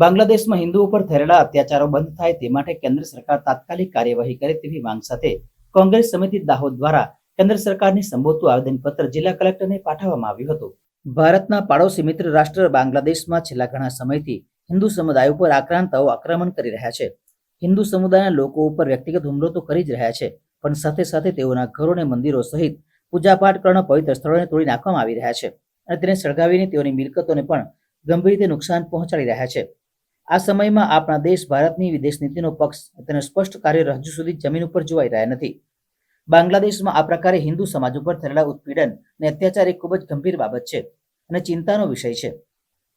બાંગ્લાદેશમાં હિન્દુઓ પર થયેલા અત્યાચારો બંધ થાય તે માટે કેન્દ્ર સરકાર તાત્કાલિક કાર્યવાહી કરે તેવી માંગ સાથે કોંગ્રેસ સમિતિ દાહોદ દ્વારા કેન્દ્ર સરકારને સંબોધતું આવેદનપત્ર જિલ્લા કલેક્ટરને પાઠવવામાં આવ્યું હતું। ભારતના પાડોશી મિત્ર રાષ્ટ્ર બાંગ્લાદેશમાં છેલ્લા ઘણા સમયથી હિન્દુ સમુદાય ઉપર આક્રાંતાઓ આક્રમણ કરી રહ્યા છે। હિન્દુ સમુદાયના લોકો ઉપર વ્યક્તિગત હુમલો તો કરી જ રહ્યા છે, પણ સાથે સાથે તેઓના ઘરો અને મંદિરો સહિત પૂજાપાઠ કરવાના પવિત્ર સ્થળોને તોડી નાખવામાં આવી રહ્યા છે અને તેને સળગાવીને તેઓની મિલકતોને પણ ગંભીર રીતે નુકસાન પહોંચાડી રહ્યા છે। આ સમયમાં આપણા દેશ ભારતની વિદેશ નીતિનો પક્ષ તેના સ્પષ્ટ કાર્ય હજુ સુધી જમીન ઉપર જોવાઈ રહ્યા નથી। બાંગ્લાદેશમાં આ પ્રકારે હિન્દુ સમાજ ઉપર થયેલા ઉત્પીડન અને અત્યાચાર એક ખૂબ જ ગંભીર બાબત છે અને ચિંતાનો વિષય છે।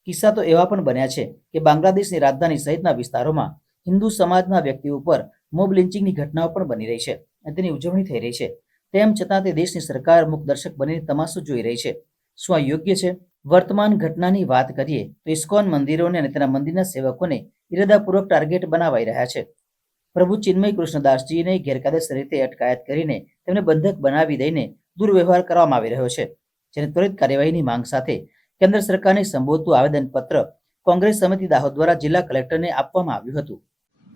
કિસ્સા તો એવા પણ બન્યા છે કે બાંગ્લાદેશની રાજધાની સહિતના વિસ્તારોમાં હિન્દુ સમાજના વ્યક્તિઓ પર મોબ લિંચિંગની ઘટનાઓ પણ બની રહી છે અને તેની ઉજવણી થઈ રહી છે। તેમ છતાં તે દેશની સરકાર મુખ દર્શક બનીને તમાશો જોઈ રહી છે। શું આ યોગ્ય છે? વર્તમાન ઘટનાની વાત કરીએ તો ઇસ્કોન મંદિરોને અને તેના મંદિરના સેવકોને ઇરાદાપૂર્વક ટાર્ગેટ બનાવાઈ રહ્યા છે। પ્રભુ ચિન્મય કૃષ્ણદાસજીને ગેરકાયદેસર રીતે અટકાયત કરીને તેમને બંધક બનાવી દઈને દુર્વ્યવહાર કરવામાં આવી રહ્યો છે, જેને ત્વરિત કાર્યવાહીની માંગ સાથે કેન્દ્ર સરકારને સંબોધતું આવેદનપત્ર કોંગ્રેસ સમિતિ દાહોદ દ્વારા જિલ્લા કલેક્ટરને આપવામાં આવ્યું હતું।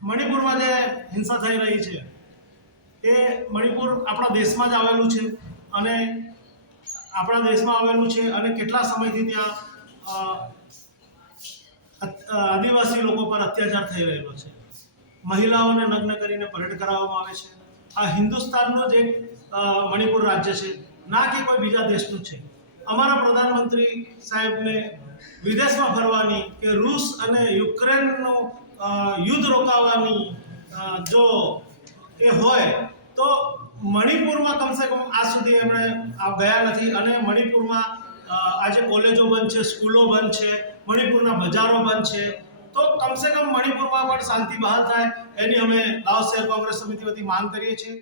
મણિપુરમાં જે હિંસા થઈ રહી છે એ મણિપુર આપણા દેશમાં જ આવેલું છે અને કેટલા સમયથી ત્યાં આદિવાસી લોકો પર અત્યાચાર થઈ રહેલો છે। મહિલાઓને નગ્ન કરીને પરેડ કરાવવામાં આવે છે। આ હિન્દુસ્તાનનું જ એક મણિપુર રાજ્ય છે, ના કે કોઈ બીજા દેશનું છે। અમારા પ્રધાનમંત્રી સાહેબને વિદેશમાં ફરવાની કે રૂસ અને યુક્રેનનું યુદ્ધ રોકાવાની જો એ હોય તો મણિપુરમાં કમસે કમ આજ સુધી એમણે ગયા નથી અને મણિપુરમાં આજે કોલેજો બંધ છે, સ્કૂલો બંધ છે, મણિપુરના બજારો બંધ છે, તો કમસે કમ મણિપુરમાં પણ શાંતિ બહાલ થાય એની અમે દાહોદ શહેર કોંગ્રેસ સમિતિ વતી માંગ કરીએ છીએ।